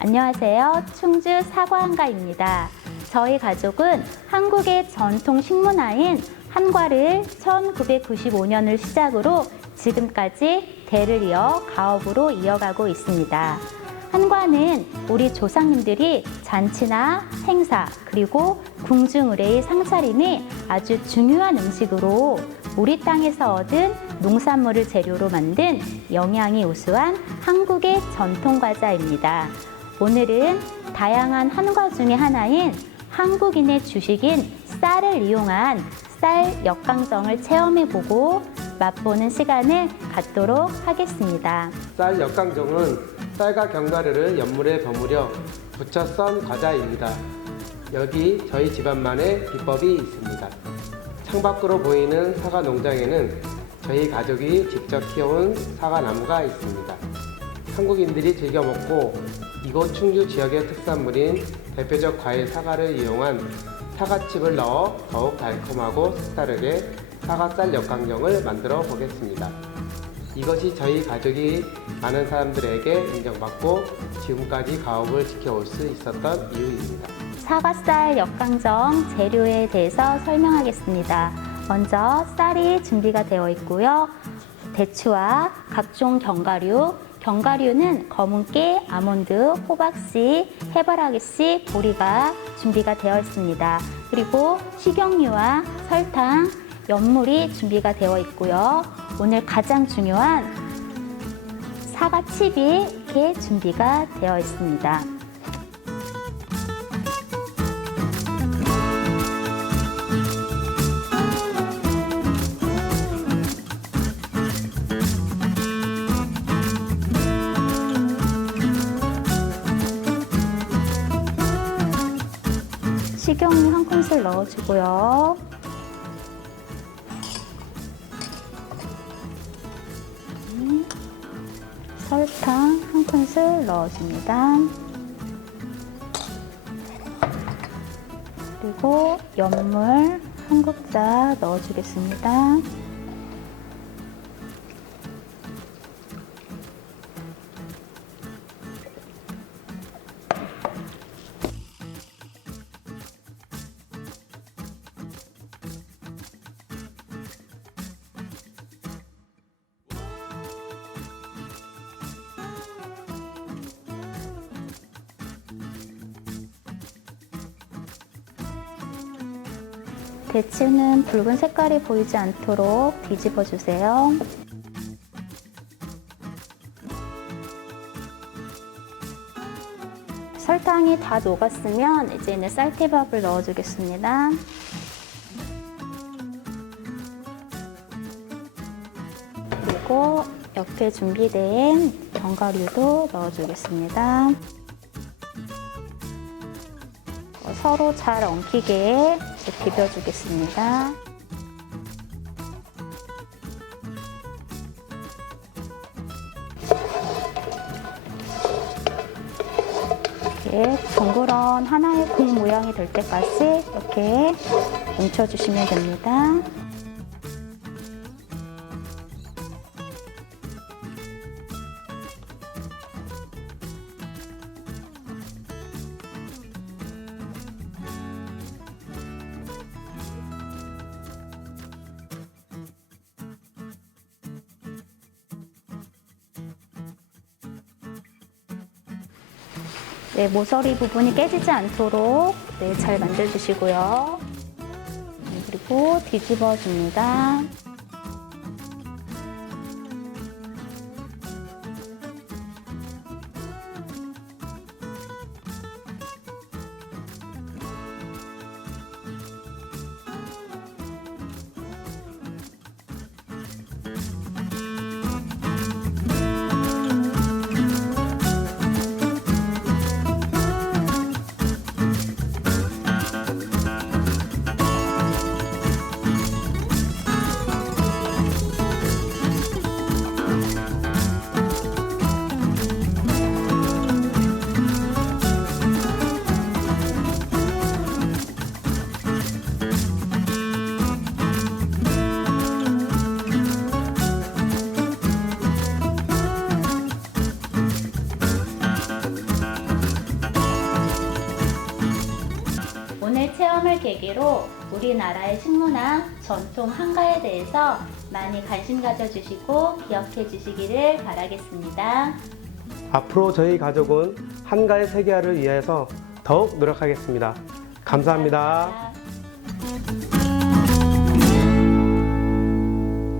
안녕하세요. 충주 사과한가입니다. 저희 가족은 한국의 전통 식문화인 한과를 1995년을 시작으로 지금까지 대를 이어 가업으로 이어가고 있습니다. 한과는 우리 조상님들이 잔치나 행사 그리고 궁중의례의 상차림이 아주 중요한 음식으로 우리 땅에서 얻은 농산물을 재료로 만든 영양이 우수한 한국의 전통 과자입니다. 오늘은 다양한 한과 중의 하나인 한국인의 주식인 쌀을 이용한 쌀 역강정을 체험해보고 맛보는 시간을 갖도록 하겠습니다. 쌀 역강정은 쌀과 견과류를 연물에 버무려 부쳐 썬 과자입니다. 여기 저희 집안만의 비법이 있습니다. 창밖으로 보이는 사과 농장에는 저희 가족이 직접 키워온 사과 나무가 있습니다. 한국인들이 즐겨 먹고 이곳 충주 지역의 특산물인 대표적 과일 사과를 이용한 사과칩을 넣어 더욱 달콤하고 색다르게 사과쌀 역강정을 만들어 보겠습니다. 이것이 저희 가족이 많은 사람들에게 인정받고 지금까지 가업을 지켜올 수 있었던 이유입니다. 사과쌀 역강정 재료에 대해서 설명하겠습니다. 먼저 쌀이 준비가 되어 있고요. 대추와 각종 견과류, 견과류는 검은깨, 아몬드, 호박씨, 해바라기씨, 보리가 준비가 되어 있습니다. 그리고 식용유와 설탕, 연물이 준비가 되어 있고요. 오늘 가장 중요한 사과 칩이 이렇게 준비가 되어 있습니다. 식용유 한 큰술 넣어주고요. 설탕 한 큰술 넣어줍니다. 그리고 연물 한 국자 넣어주겠습니다. 대추는 붉은 색깔이 보이지 않도록 뒤집어 주세요. 설탕이 다 녹았으면 이제는 쌀태밥을 넣어주겠습니다. 그리고 옆에 준비된 견과류도 넣어주겠습니다. 서로 잘 엉키게 비벼주겠습니다. 이렇게 둥그런 하나의 공 모양이 될 때까지 이렇게 뭉쳐주시면 됩니다. 네, 모서리 부분이 깨지지 않도록 네, 잘 만들주시고요. 네, 그리고 뒤집어 줍니다. 시험을 계기로 우리나라의 식문화, 전통 한가에 대해서 많이 관심 가져주시고 기억해 주시기를 바라겠습니다. 앞으로 저희 가족은 한가의 세계화를 위해서 더욱 노력하겠습니다. 감사합니다. 감사합니다.